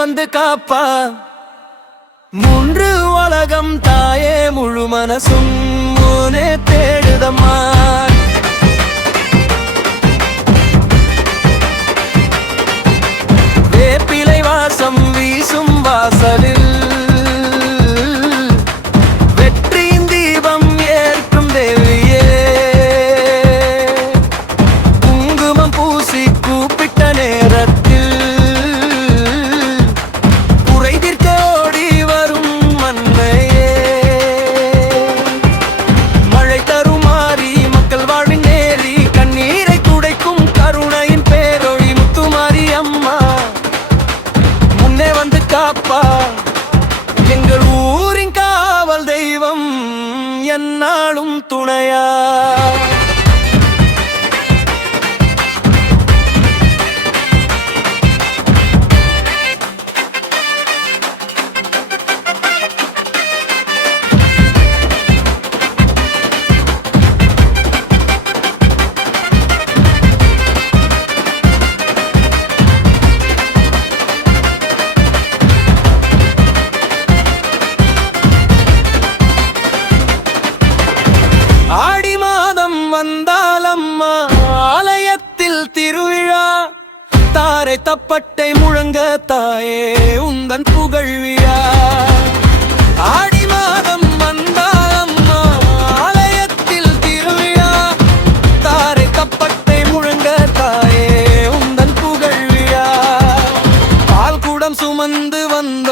வந்து காப்பா. மூன்று உலகம் தாயே முழு மனசும் முனே தேடுதம்மா. வேப்பிலை வாசம் வீசும் வாசலில் வெற்றியின் தீபம் ஏற்கும் தேவியே. குங்குமம் பூசி கூப்பிட்ட நேரத்தில் குறை தீர்க்க ஓடி வரும் மன்னையே. மழை தருமாறி மக்கள் வாழ்வின் நேரி கண்ணீரை துடைக்கும் கருணையின் பேரொழி முத்துமாரி அம்மா. முன்னே வந்து காப்பா எங்கள் ஊரின் காவல் தெய்வம் என்னாலும் துணையா. ஆடி மாதம் வந்தாலம்மா ஆலயத்தில் திருவிழா. தாரை தப்பட்டை முழங்க தாயே உந்தன் புகழ் விழா. ஆடி மாதம் வந்தாலம்மா ஆலயத்தில் திருவிழா. தாரை தப்பட்டை முழங்க தாயே உந்தன் புகழ் விழா. பால் குடம் சுமந்து வந்த